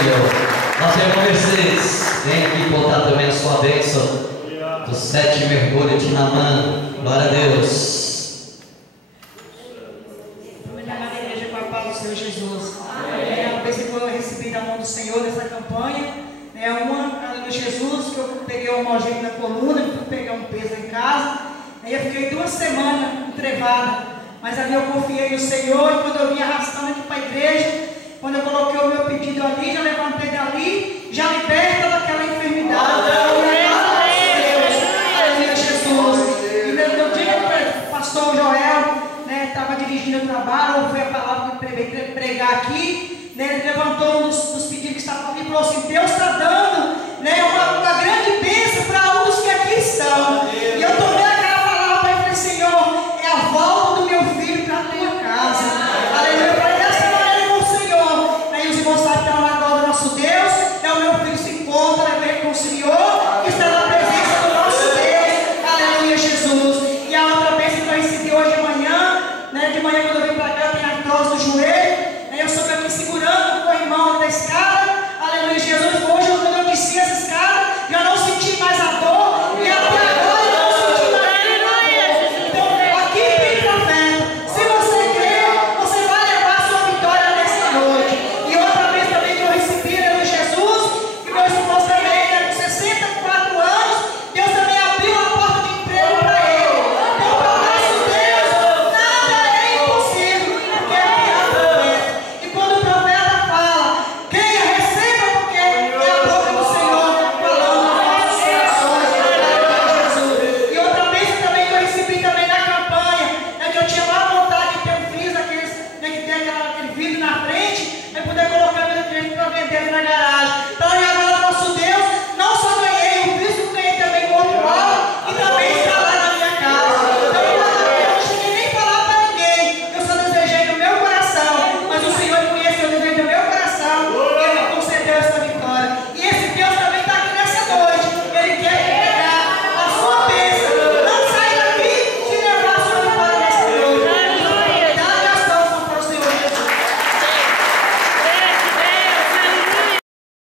Senhor. Nós temos vocês. Vem aqui botar também a sua bênção do 7 mergulho de Naamã. Glória a Deus. Vamos na igreja com a paz do Senhor Jesus. Uma vez que eu recebi da mão do Senhor nessa campanha, uma do Jesus, que eu peguei o hemogênio na coluna, fui pegar um peso em casa, aí eu fiquei 2 semanas entrevada, mas ali eu confiei no Senhor, e quando eu vim arrastando aqui para a igreja, quando eu coloquei o meu pedido ali, já levantei dali, já liberta daquela enfermidade. Aleluia, Jesus. E no dia que o pastor Joel estava dirigindo o trabalho, ouviu a palavra que eu pregar aqui, ele levantou um dos pedidos que estavam ali e falou assim: Deus está dando uma grande bênção para um dos que aqui estão.